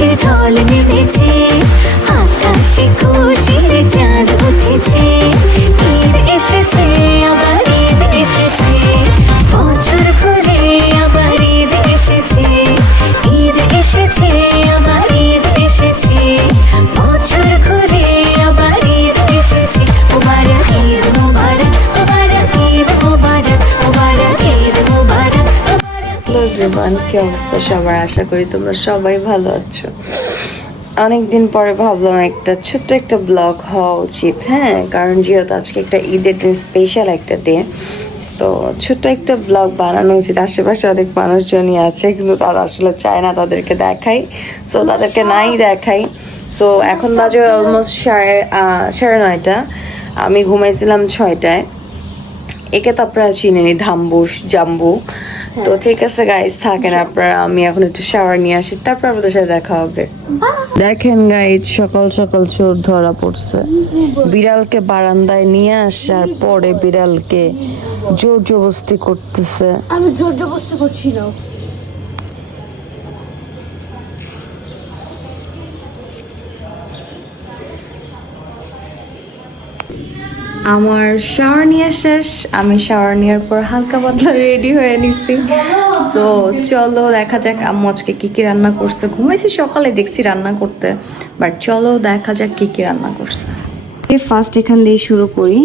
খুশির ঢল নেমেছে, আকাশে খুশির চাঁদ উঠেছে। ঈদ এসেছে, আবার ঈদ এসেছে, বছর ঘুরে আবার ঈদ এসেছে। ঈদ এসেছে, আবার ঈদ এসেছে, বছর ঘুরে আবার ঈদ এসেছে। মুবারক ঈদ মুবারক, মুবারক ঈদ মুবারক, মুবারক ঈদ মুবারক, মুবারক। হ্যালো এভরিওয়ান, কি অবস্থা সবার? আশা করি তোমরা সবাই ভালো আছো। অনেকদিন পরে ভাবলাম একটা ছোট্ট একটা ব্লগ হওয়া উচিত, হ্যাঁ, কারণ যেহেতু আজকে একটা ঈদের দিন, স্পেশাল একটা ডে, তো ছোট্ট একটা ব্লগ বানানো উচিত। আশেপাশে অনেক মানুষজনই আছে, কিন্তু তারা আসলে চায় না তাদেরকে দেখাই, সো তাদেরকে নাই দেখাই। সো এখন বাজে অলমোস্ট সাড়ে 9টা। আমি ঘুমাইছিলাম 6টায়। একে তো আপনারা চিনেনি, ধাম্বুস জাম্বু। তো ঠিক আছে গাইস, থাকেন আপনারা, আমি এখন একটু শাওয়ার নিয়ে আসি, তারপর আপনাদের সাথে দেখা হবে। দেখেন গাইস, সকাল সকাল চোর ধরা পড়ছে। বিড়ালকে বারান্দায় নিয়ে আসার পরে বিড়ালকে জোর জবরদস্তি করতেছে। আমি জোর জবরদস্তি করছি না। আমার শাওয়ার নিয়ে শেষ। আমি শাওয়ার নেওয়ার পর হালকা পাতলা রেডি হয়ে নিছি। সো চলো দেখা যাক আম্মু আজকে কি কি রান্না করছে। ঘুমাইছি সকালে, দেখছি রান্না করতে, বাট চলো দেখা যাক কি কি রান্না করছে। ফার্স্ট এখান দিয়ে শুরু করি।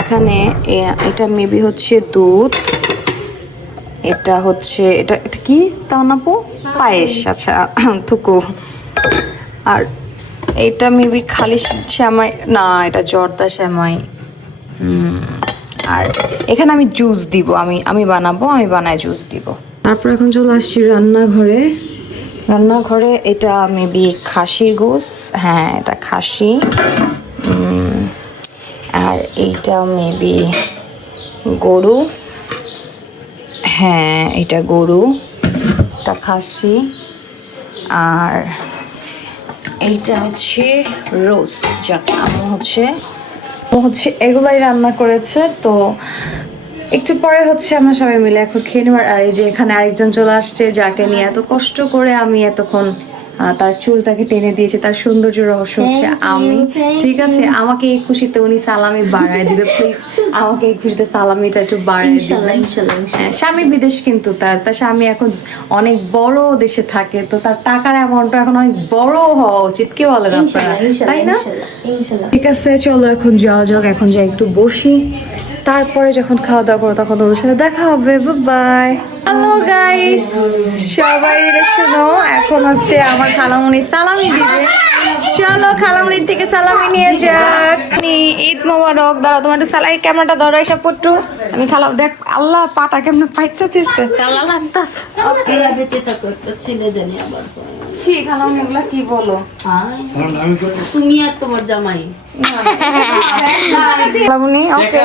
এখানে এটা মেবি হচ্ছে দুধ, এটা হচ্ছে এটা এটা কি তাও না পো, পায়েস। আচ্ছা থুকু। আর এটা মেবি খালি শ্যামাই, না এটা জর্দা শ্যামাই। আর এখানে আমি জুস দিব, আমি বানাবো, আমি বানাই জুস দিব। তারপর এখন চলে আসছি রান্নাঘরে। এটা মেবি খাসির গোস, হ্যাঁ এটা খাসি। আর এইটা মেবি গরু, হ্যাঁ এটা গরু, এটা খাসি। আর এইটা হচ্ছে রোস্ট, যাকে আম্মু হচ্ছে এগুলাই রান্না করেছে। তো একটু পরে হচ্ছে আমরা সবাই মিলে এখন খেয়ে নেবার। আর এই যে এখানে আরেকজন চলে আসছে, যাকে নিয়ে এত কষ্ট করে আমি এতক্ষণ তার চুলটাকে টেনে দিয়েছি। তার সৌন্দর্য রহস্য হচ্ছে আমি। ঠিক আছে, আমাকে এই খুশিতে উনি সালামি বাড়ায় দিবে। প্লিজ আমাকে এই খুশিতে সালামিটা একটু বাড়ায় দিবে। স্বামী বিদেশ, কিন্তু তার স্বামী এখন অনেক বড় দেশে থাকে, তো তার টাকার অ্যামাউন্টটা এখন অনেক বড় হওয়া উচিত। কি বলেন আপনারা, তাই না? ঠিক আছে চলো এখন যাওয়া যাক, এখন যাই একটু বসি, তারপরে যখন খাওয়া দাওয়া করো তখন ওদের সাথে দেখা হবে। বাই। হ্যালো গাইস, সবাই শোনো, এখন হচ্ছে আমার খালামুনি সালামি দিবে। চলো খালামুনির থেকে সালামি নিয়ে যাক। ঈদ মোবারক। দাঁড়া, তোমার একটু সালাই ক্যামেরাটা ধরো এসব পট্টু। আমি খালাম, দেখ আল্লাহ পাটা কেমন পাইতেছে, কালা লাগতাছে। ছেলে জানি আবার ছি খালামুনি, এগুলা কি বলো? তুমি আর তোমার জামাই। খালামুনি ওকে,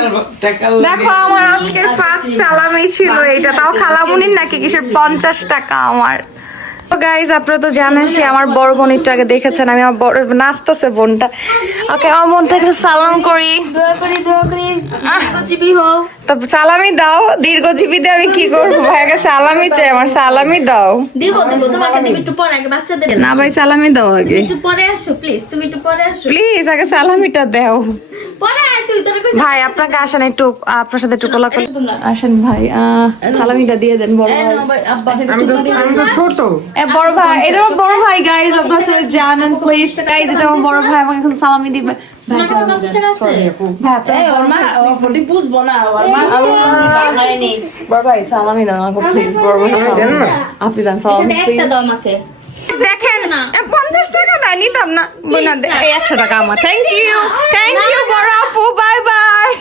দেখো আমার আজকের ফার্স্ট সালামি ছিল এইটা, তাও খালামুনির নাকি কিসের 50 টাকা আমার। তো গাইজ আপনারা তো জানেন, সে আমার বড় বোন, একটু আগে দেখেছেন আমি আমার বড় নাচতেছে বোনটা। ওকে আমার বোনটা একটু সালাম করি, দোয়া করি দীর্ঘজীবী হও। তো সালামি দাও। দীর্ঘজীবী দিয়ে আমি কি করবো? ভাইকে সালামি চাই, আমার সালামি দাও। দিব তোমাকে দিব, একটু পরে, আগে বাচ্চাদের না ভাই সালামি দাও আগে, একটু পরে আসো প্লিজ, তুমি একটু পরে আসো প্লিজ, আগে সালামিটা দাও। পরে আয় তুই, তোর কই ভাই আপনাকে আসেন, একটু আপনার সাথে একটু কোলাকুলি আসেন ভাই। সালামিটা দিয়ে দেন বড় ভাই। আমি তো ছোট। বড় ভাই, এটা আমার বড় ভাই গাইজ, আপনারা সবাই জানেন প্লিজ। গাইজ এটা আমার বড় ভাই, আমাকে এখন সালামি দিবে। তোমার কাছে 50 টাকা আছে? বড় ভাই সালামি দাও আমাকে প্লিজ। বড় ভাই আপনি দেন সালামি একটা প্লিজ। দাও আমাকে। দেখেন 50 টাকা দেয়, নিতাম না। বোনা 100 টাকা আমার। থ্যাংক ইউ বড় আপু, বাই बाय।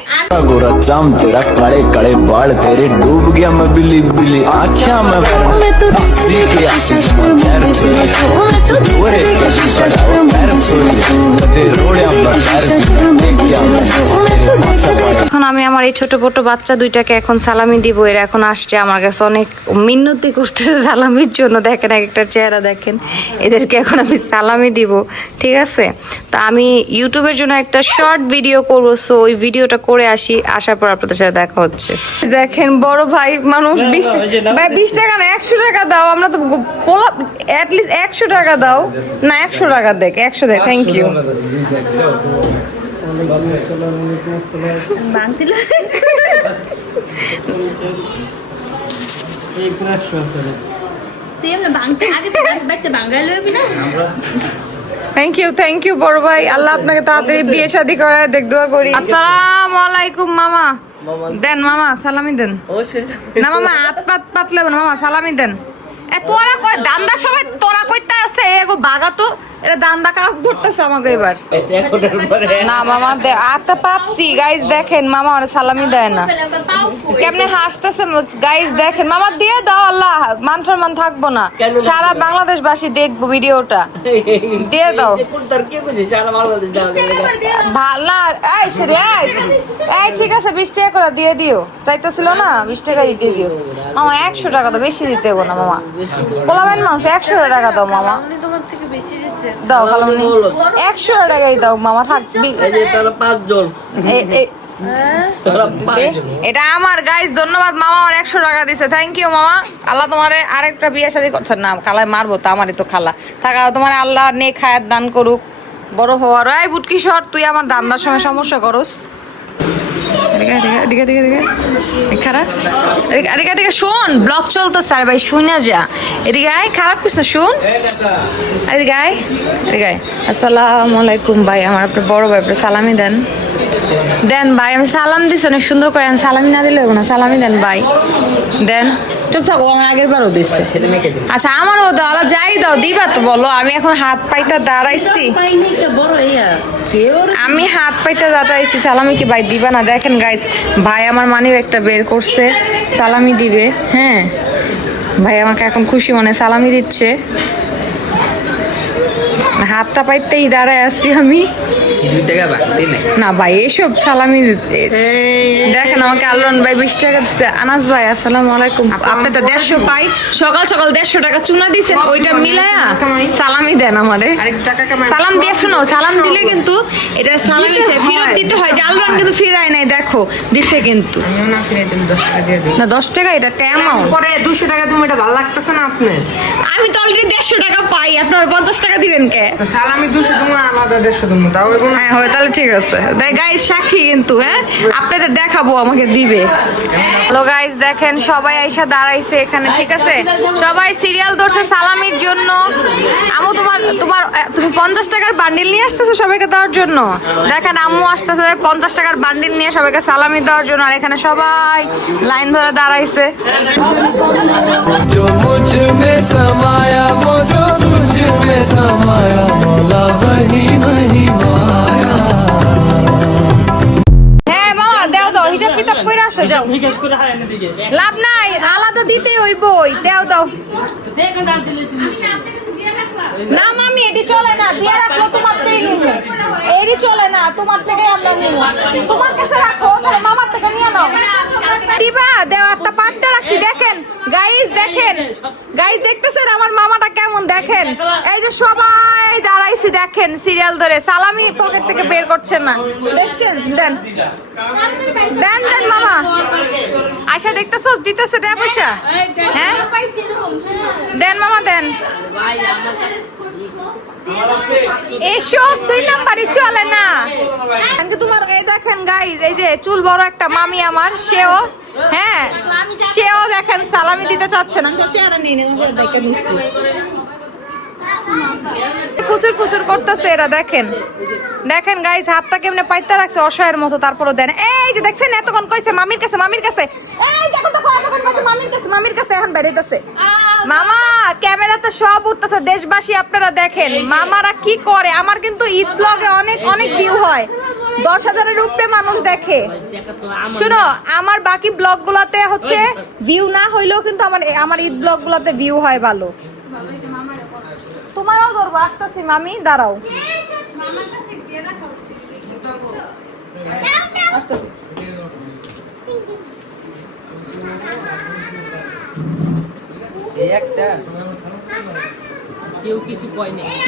गोरा चाम तेरा काले काले बाल तेरे डूब गया मैं बिल्ली बिल्ली आँखिया में रोड़िया এখন আমি আমার এই ছোট ছোট বাচ্চা দুইটাকে এখন সালামি দিব। এরা এখন আসছে আমার কাছে অনেক মিন্নতি করতেছে সালামির জন্য। দেখেন এক একটা চেহারা দেখেন, এদেরকে এখন আমি সালামি দিব, ঠিক আছে? তা আমি ইউটিউবের জন্য একটা শর্ট ভিডিও করবো, সো ওই ভিডিওটা করে আসি, আসার পর আপনাদের সাথে দেখা হচ্ছে। দেখেন বড় ভাই মানুষ 20 টাকা, ভাই 20 টাকা না 100 টাকা দাও, আমরা তো পোলা অ্যাটলিস্ট 100 টাকা দাও না, 100 টাকা দেখ, 100 দেখ, থ্যাংক ইউ। বাংছিল তুই এমনি বাংতে আগে তো বাইতে বাঙ্গাই লইবি না। থ্যাংক ইউ বড় ভাই, আল্লাহ আপনাকে তাড়াতাড়ি বিয়ে শাদী করায় দেখ, দোয়া করি। আসসালামু আলাইকুম মামা, দেন মামা সালামি দেন। না মামা হাত পাতলে না মামা, সালামি দেন। তোরা কই দান্দার সময় তোরা কইতে আসছে এগো বাগা, তো এটা দান্দা খারাপ করতেছে আমাকে এবার। না মামা হাতটা পাচ্ছি গাইস, দেখেন মামা ওরা সালামি দেয় না, কেমনে হাসতেছে গাইস দেখেন। মামা দিয়ে দাও, আল্লাহ মান সম্মান থাকবো না, সারা বাংলাদেশবাসী দেখবো ভিডিওটা, দিয়ে দাও। ভালো এই ঠিক আছে 20 টাকা করে দিয়ে দিও, চাইতেছিল না 20 টাকা দিয়ে দিও মামা। 100 টাকা তো বেশি দিতে হবো না মামা, বলাবেন মানুষ 100 টাকা দাও মামা, দাও কালামনি 100 টাকাই দাও মামা, থাকবি এটা আমার গাইস। ধন্যবাদ মামা, আমার 100 টাকা দিছে, থ্যাংক ইউ মামা। আল্লাহ তোমারে আরেকটা বিয়ে শাদী করতে না, খালায় মারবো তো, আমারই তো খালা থাকা, তোমার আল্লাহ নেক হায়াত দান করুক, বড় হওয়ার। এই বুটকিশোর তুই আমার দান্দার সময় সমস্যা করস, এদিকে শোন, ব্লগ চলতেছে আর ভাই শুনে যা, এদিকে আয়, খারাপ কিছু না শুন, এদিকে আয়, এদিকে আয়। আসসালামু আলাইকুম ভাই, আমার আপনার বড় ভাই, আপনার সালামি দেন। দেন ভাই, আমি সালাম দিছি অনেক সুন্দর করে, সালামি না দিলে না, সালামি দেন ভাই, দেন। চুপ থাকো, আমার আগের বারও দিচ্ছে। আচ্ছা আমারও দাও, আল্লাহ যাই দাও দিবা তো বলো, আমি এখন হাত পাইতে দাঁড়াইছি, আমি হাত পাইতে দাঁড়াইছি, সালামি কি ভাই দিবা না? দেখেন গাইস, ভাই আমার মানি একটা বের করছে, সালামি দিবে। হ্যাঁ ভাই আমাকে এখন খুশি মনে সালামি দিচ্ছে, হাতটা পাইতেই দাঁড়ায় আসছি আমি। না ভাই এসব সালামি দিতে, দেখেন আমাকে আল্লাহন ভাই 20 টাকা দিচ্ছে। আনাস ভাই আসসালামু আলাইকুম, আপনি তো 150 পাই, সকাল সকাল 150 টাকা চুনা দিছেন, ওইটা মিলায়া সালামি দেন আমারে। সালাম দিয়ে শোনো, সালাম দিলে কিন্তু এটা সালামি ফেরত দিতে হয়, যে আল্লাহন কিন্তু ফিরায় নাই, দেখো দিচ্ছে কিন্তু না 10 টাকা, এটা অ্যামাউন্ট পরে 200 টাকা তুমি, এটা ভালো লাগতেছে না আপনি? আমি তো অলরেডি 150 টাকা পাই, আপনার 50 টাকা দিবেন কে? তো সালামি 200 তোমার আলাদা 150 তুমি, তাও এগুলো হ্যাঁ হয় তাহলে ঠিক আছে। গাইস সাক্ষী কিন্তু, হ্যাঁ আপনাদের দেখাবো আমাকে দিবে। হ্যালো গাইস দেখেন সবাই আইসা দাঁড়াইছে এখানে, ঠিক আছে? সবাই সিরিয়াল ধরছে সালামির জন্য। আম্মু তুমি 50 টাকার বান্ডিল নিয়ে আসতেছো সবাইকে দেওয়ার জন্য। দেখেন আম্মু আসতেছে 50 টাকার বান্ডিল নিয়ে সবাইকে সালামি দেওয়ার জন্য, আর এখানে সবাই লাইন ধরে দাঁড়াইছে। जो मुझ में समाया वो जो तुझ में समाया मौला वही वही माया। হ্যাঁ মামা দাও দাও, হিসাব কিতাব কইরা আসো, যাও লাভ নাই, আলাদা দিতেই হইবই, দাও দাও। না মামি এটি চলে না, দিয়ে রাখলো তোমার থেকে নিব, এটি চলে না, তোমার থেকে আমরা নিব, তোমার কাছে রাখো, তাহলে মামার থেকে নিয়ে নাও। দিবা দেওয়া একটা পাটটা রাখছি, দেখেন গাইস, দেখেন গাইস দেখতেছেন আমার মামাটা কেমন, দেখেন এই যে সবাই দাঁড়াইছি, দেখেন সিরিয়াল ধরে, সালামি পকেট থেকে বের করছেন না, দেখছেন? দেন দেন দেন মামা, আয়সা দেখতেছো দিতেছে টাকা পয়সা, হ্যাঁ দেন মামা দেন। এসব 2 নাম্বারই চলে না, কিন্তু তোমার এই দেখেন গাইস, এই যে চুল বড় একটা মামি আমার, সেও হ্যাঁ সেও দেখেন সালামি দিতে চাচ্ছে না, চেহারা নিয়ে দেখে নিচ্ছি, ফুচুর ফুচুর করতেছে এরা, দেখেন দেখেন গাইস হাতটা কেমনে পাইতে রাখছে অসহায়ের মতো, তারপরও দেন। এই যে দেখছেন এতক্ষণ কইছে মামির কাছে মামির কাছে, এই দেখো তো এতক্ষণ কইছে মামির কাছে মামির কাছে, এখন বেরিয়েছে মামা। ক্যামেরাতে সব উঠতেছে, দেশবাসী আপনারা দেখেন মামারা কি করে। আমার কিন্তু ঈদ ব্লগে অনেক অনেক ভিউ হয়, 10,000-এর উপরে মানুষ দেখে। শুনো আমার বাকি ব্লগ গুলাতে হচ্ছে ভিউ না হইলেও কিন্তু আমার ঈদ ব্লগ গুলাতে ভিউ হয় ভালো। তোমারও ধরবো, আসতেছি মামি, দাঁড়াও।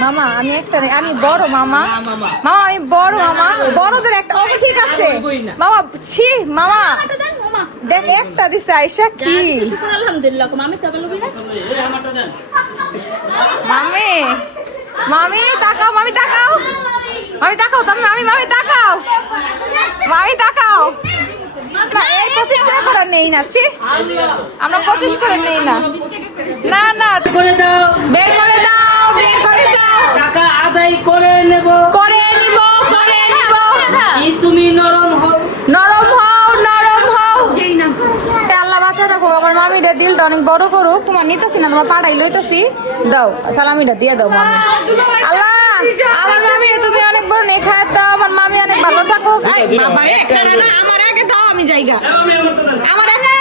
মামা আমি একটা নেই, আমি বড় মামা। মামা আমি বড় মামা, বড়দের একটা ওকে ঠিক আছে মামা। ছি মামা দেখ একটা দিছে আয়শা কি শুকর আলহামদুলিল্লাহ মামি তো বলবি না মামি মামি তাকাও, মামি তাকাও, মামি তাকাও, তুমি মামি মামি তাকাও, মামি তাকাও। না এই 25 টাকা করে নেই না, ছি আমরা 25 করে নেই না। না না করে দাও, বের করে দাও, বের করে দাও, টাকা আদায় করে নেব, করে নিব, করে নিব। কি তুমি নরম হও, নরম হও, নরম হও। যেই না আল্লাহ বাঁচা রাখো, আমার মামিটা দিলটা অনেক বড় করুক। তোমার নিতেছি না, তোমার পাড়াই লইতেছি, দাও সালামিটা দিয়ে দাও মামি। আল্লাহ আমার মামি তুমি অনেক বড় নেখাত দাও, আমার মামি অনেক ভালো থাকুক। আই বাবা রে খানা না আমার আগে দাও, আমি জায়গা আমার আগে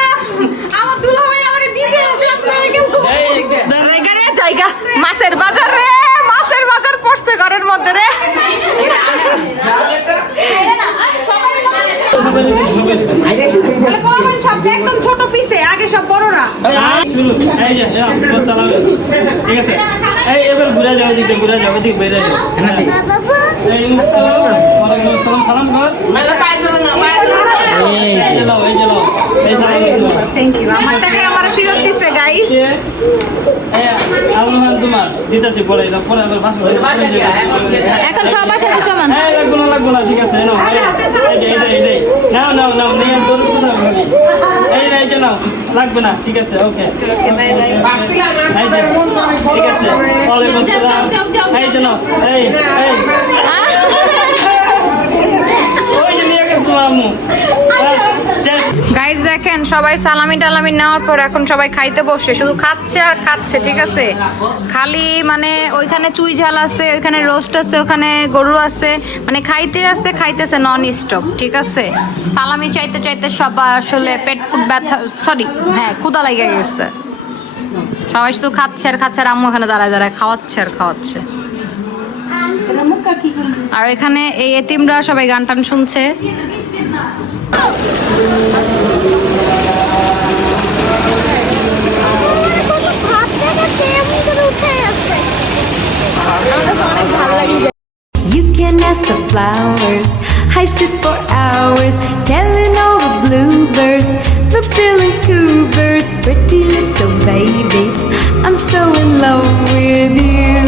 আমার দুলা ভাই আমারে দিছে জায়গা রে জায়গা। মাছের বাজার রে, মাছের বাজার পড়ছে ঘরের মধ্যে রে। সব একদম ছোট পিসে, আগে সব বড়রা। শুরু এই যে সালাম, ঠিক আছে এই এবার ঘুরে যাও, দিকে ঘুরে যাও, দিকে বেরে যাও এই ওয়ালাইকুম আসসালাম, সালাম কর এই যে লাও, এই যে লাও, এই সালাম দিও। থ্যাংক ইউ, আমার টাকা আমার ফেরত দিছে গাইস। এই আলহামদুলিল্লাহ তোমার দিতেছি, পরে দাও, পরে আবার বাসা এখন সবার সাথে সমান এই লাগবো না, ঠিক আছে নাও, এই যে নাও নাও নাও নিয়ে তোর কোথাও ভাবি এই রে, এই যে নাও, লাগবে না, ঠিক আছে ওকে বাই বাই। এই যে ঠিক আছে, ওয়ালাইকুম আসসালাম, এই যে নাও, এই ওই যে নিয়ে গেছো আম্মু। গাইস দেখেন সবাই সালামি টালামি নেওয়ার পর এখন সবাই খাইতে বসে, শুধু খাচ্ছে আর খাচ্ছে, ঠিক আছে। খালি মানে ওইখানে চুই ঝাল আছে, ওইখানে রোস্ট আছে, ওখানে গরু আছে, মানে খাইতেছে নন স্টপ, ঠিক আছে। সালামি চাইতে চাইতে সবার আসলে পেট ব্যথা, সরি হ্যাঁ ক্ষুধা লেগে গেছে। সবাই শুধু খাচ্ছে আর খাচ্ছে, আর আম্মু এখানে দাঁড়ায় দাঁড়ায় খাওয়াচ্ছে আর খাওয়াচ্ছে। আর এখানে এই এতিমরা সবাই গান টান শুনছে। You can ask the flowers, I sit for hours, telling all the bluebirds, the bill and coo birds, pretty little baby, I'm so in love with you.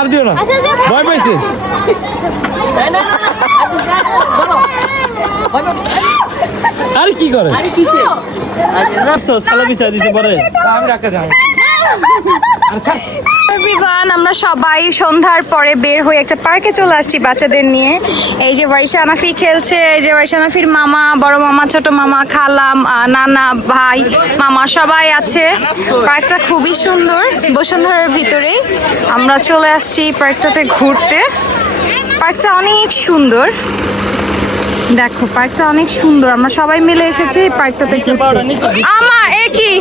আর দিও না ভয় পাইছে। আর কি করে সালা বিছা দিছে পরে আমি রাখতে যাই। এভরিওয়ান আমরা সবাই সন্ধ্যার পরে বের হয়ে একটা পার্কে চলে আসছি বাচ্চাদের নিয়ে। এই যে ওয়ারিশা আনাফি খেলছে, এই যে ওয়ারিশা আনাফির মামা, বড় মামা, ছোট মামা, খালা, নানা, ভাই, মামা সবাই আছে। পার্কটা খুবই সুন্দর, বসুন্ধরার ভিতরে আমরা চলে আসছি পার্কটাতে ঘুরতে। পার্কটা অনেক সুন্দর, দেখো পার্কটা অনেক সুন্দর, আমরা সবাই মিলে এসেছি পার্কটাতে ঘুরতে। আমা একই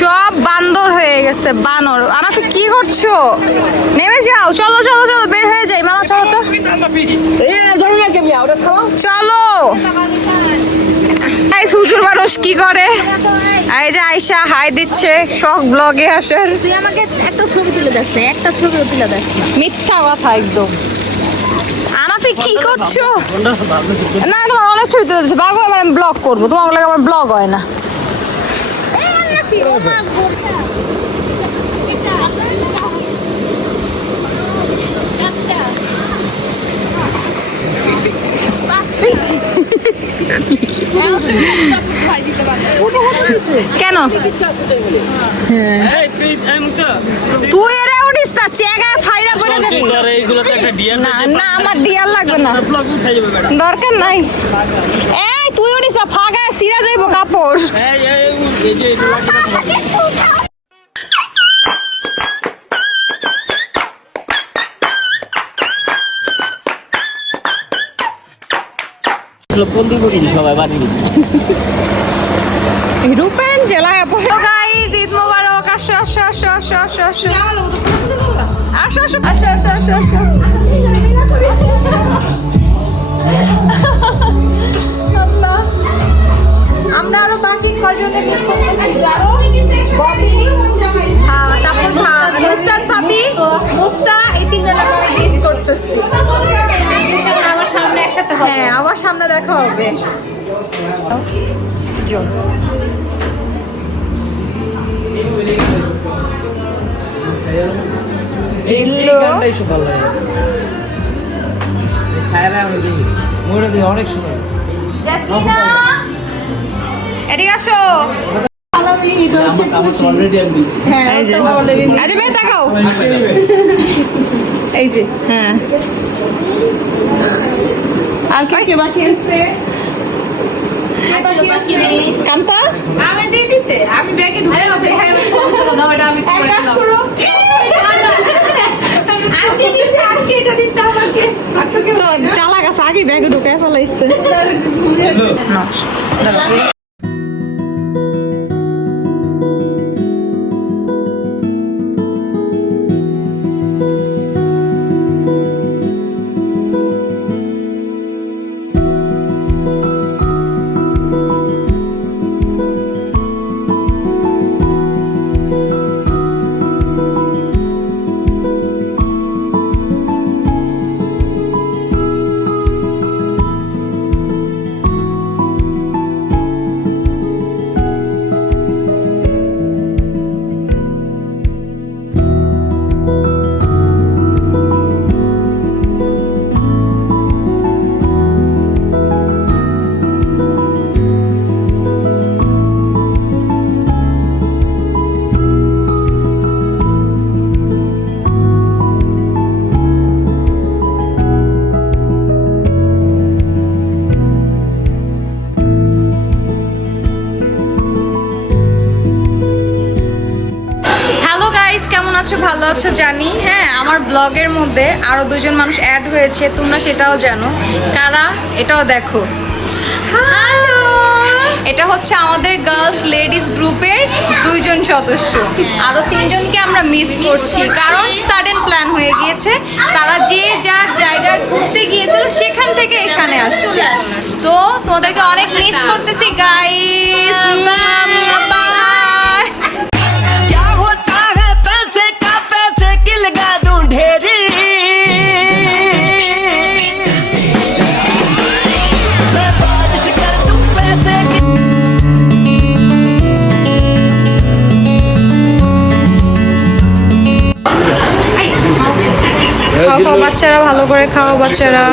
সব বান্দর হয়ে গেছে, বানর। আনাফি কি করছো? নেমে যাও, চলো চলো চলো বের হয়ে যাই। মামা চলো তো, চলো। হুজুর মানুষ কি করে? আর এই যে আয়শা হাই দিচ্ছে শখ ব্লগে আসার। তুই আমাকে একটা ছবি তুলে দিস না, একটা ছবিও তুলে দিস না। মিথ্যা কথা একদম। আনাফি কি করছো? না তোমার অনেক ছবি তুলে দিচ্ছে, বাগো এবার আমি ব্লগ করবো, তোমার লাগে আমার ব্লগ হয় না। এই আন্নাফি, ও মা গো। কেন এই তুই এমকা তুই এরে উঠিস না, চেগায় ফাইরা পড়ে যাবি। তোর এইগুলো তো একটা ডিয়ার না না আমার ডিয়ার লাগবে না, ব্লগ উঠাই যাবে বেটা। দরকার নাই। এই তুই উঠিস না, ফাগায় সিরা যাইবো কাপড়। এই যে এই বন্ধু করি সবাই বাড়ি রূপেন জেলায় পড়ে। গাইস ঈদ মোবারক। আসো আসো আসো আসো আসো আসো আসো আসো আসো আসো আসো আসো। আল্লাহ, আমরা আরো বাকি কজনের মিস করতেছি। আরো ববি, তারপর নুসরাত ভাবি, মুক্তা, এই তিনজনের মিস করতেছি। আমার সামনে একসাথে হবে। হ্যাঁ আমার সামনে দেখা হবে। অনেক সময় এদিকে আসো। অলরেডি আমি দিছি। এই যে আরে ভাই তাকাও। এই যে হ্যাঁ। আর কি বাকি আছে? কান্তা আমি দিয়ে দিছে, আমি ব্যাগে ঢুকে এক কাজ করো। আন্টি দিছে, আন্টি এটা দিছে আমাকে। চালা গাছ আগে ব্যাগে ঢুকে ফেলাইছে। ভালো আছো জানি। হ্যাঁ আমার ব্লগের মধ্যে আরো দুজন মানুষ অ্যাড হয়েছে, তোমরা সেটাও জানো কারা, এটাও দেখো। হ্যালো, এটা হচ্ছে আমাদের গার্লস লেডিস গ্রুপের 2 জন সদস্য। আরো 3 জনকে আমরা মিস করছি কারণ সাডেন প্ল্যান হয়ে গিয়েছে, তারা যে যার জায়গায় ঘুরতে গিয়েছিল সেখান থেকে এখানে আসছে। তো তোমাদেরকে অনেক মিস করতেছি গাইস, বাই। খাও বাচ্চারা, ভালো করে খাও বাচ্চারা,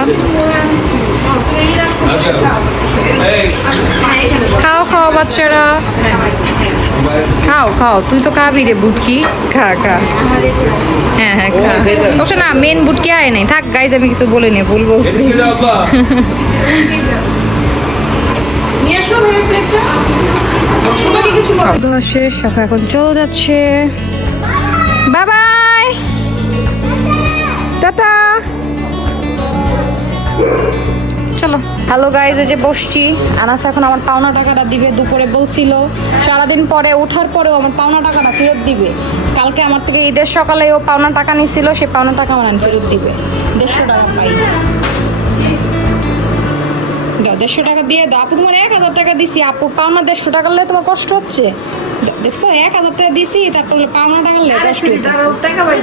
খাও খাও বাচ্চারা, খাও খাও। তুই তো খাবি রে বুটকি, খা খা। হ্যাঁ হ্যাঁ খা। ওটা না মেন বুটকি আয় নাই, থাক গাইজ আমি কিছু বলে নি, ভুল বলছি। শেষ, এখন চলে যাচ্ছে। বাই বাই, টাটা, চলো। হ্যালো গাইজ, এই যে বসছি। আনাস এখন আমার পাওনা টাকাটা দিবে, দুপুরে বলছিল সারাদিন পরে ওঠার পরেও আমার পাওনা টাকাটা ফেরত দিবে। কালকে আমার থেকে ঈদের সকালে ও পাওনা টাকা নিছিল, সেই পাওনা টাকা আমার ফেরত দিবে। 150 টাকা পাই। দাও 150 টাকা দিয়ে দাও আপু তোমার 1000 টাকা দিছি আপু পাওনা 150 টাকা নিলে তোমার কষ্ট হচ্ছে দেখছো 1000 টাকা দিছি তারপরে পাওনা টাকা নিলে কষ্ট হচ্ছে টাকা ভাই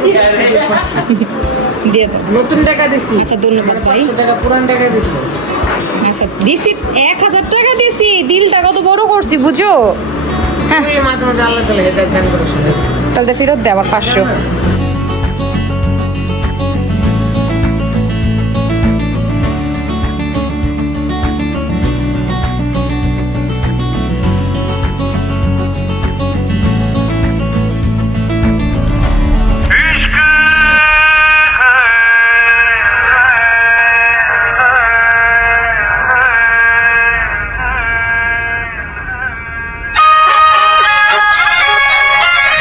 দিয়ে দাও নতুন টাকা দিছি আচ্ছা ধন্যবাদ ভাই 500 টাকা পুরান টাকা দিছি আচ্ছা দিছি 1000 টাকা দিছি দিলটা কত বড় করছি বুঝো তুমি মাঝে মাঝে আল্লাহ তাআলা এটা দান করেছেন তাহলে ফেরত দে আবার 500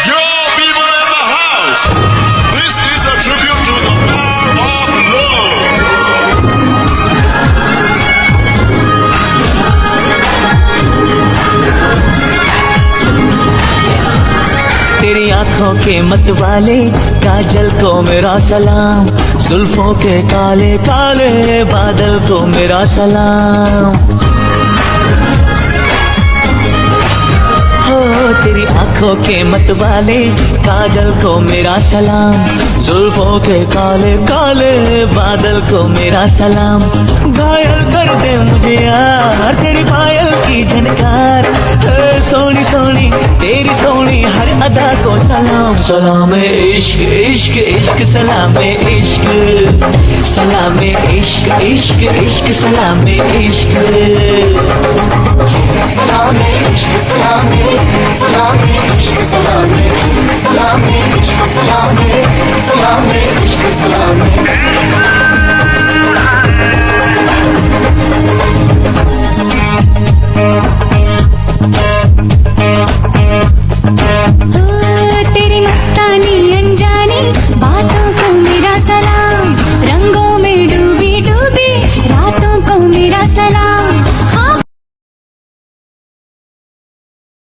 Yo, people in the house, this is a tribute to the power of love. तेरी आंखों के मत वाले काजल को मेरा सलाम जुल्फों के काले काले बादल को मेरा सलाम हो तेरी आंखों के मत वाले काजल को मेरा सलाम जुल्फों के काले काले बादल को मेरा सलाम घायल कर दे मुझे यार तेरी पायल की झनकार सोनी सोनी तेरी सोनी हर अदा को सलाम सलाम इश्क इश्क इश्क सलाम इश्क सलाम इश्क इश्क इश्क सलाम इश्क सलाम इश्क सलाम सलाम इश्क सलाम सलाम इश्क सलाम सलाम